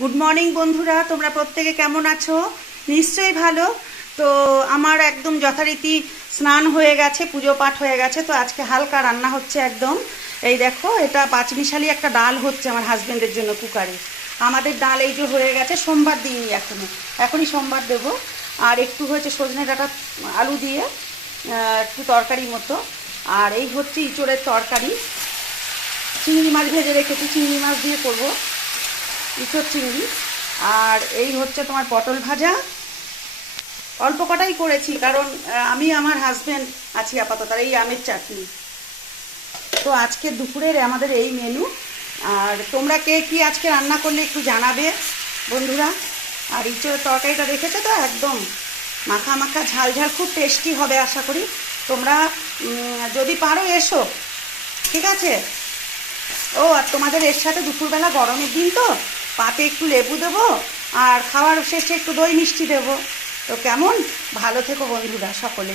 Good morning বন্ধুরা। তোমরা প্রত্যেকে কেমন আছো? নিশ্চয়ই ভালো। তো আমার একদম যথারীতি স্নান হয়ে গেছে, পুজো পাঠ হয়ে গেছে, তো আজকে হালকা রান্না হচ্ছে একদম। এই দেখো, এটা পাঁচমিশালি একটা ডাল হচ্ছে আমার হাজবেন্ডের জন্য কুকারে। আমাদের ডাল এই যে হয়ে গেছে, সোমবার দিইনি এখনও। এখনই সোমবার দেবো। আর একটু হয়েছে সজনে ডাটা, আলু দিয়ে একটু তরকারি মতো। আর এই হচ্ছে ইঁচড়ের তরকারি। চিংড়ি মাছ ভেজে রেখেছি, চিংড়ি মাছ দিয়ে করব। ইঁচড় চিংড়ি। আর এই হচ্ছে তোমার পটল ভাজা। অল্প কটাই করেছি, কারণ আমি আমার হাজব্যান্ড আছি আপাতত, আর এই আমের চাটনি। তো আজকে দুপুরের আমাদের এই মেনু আর তোমরা কে কি আজকে রান্না করলে একটু জানাবে, বন্ধুরা? আর ইঁচড়ের তরকারিটা দেখেছ তো, একদম মাখা মাখা, ঝাল ঝাল, খুব টেস্টি হবে আশা করি। তোমরা যদি পারো এসো, ঠিক আছে? ও, আর তোমাদের এর সাথে দুপুরবেলা গরমের দিন তো পাতে একটু লেবু দেবো আর খাওয়ার শেষে একটু দই মিষ্টি দেবো। তো কেমন? ভালো থেকো বন্ধুরা সকলে।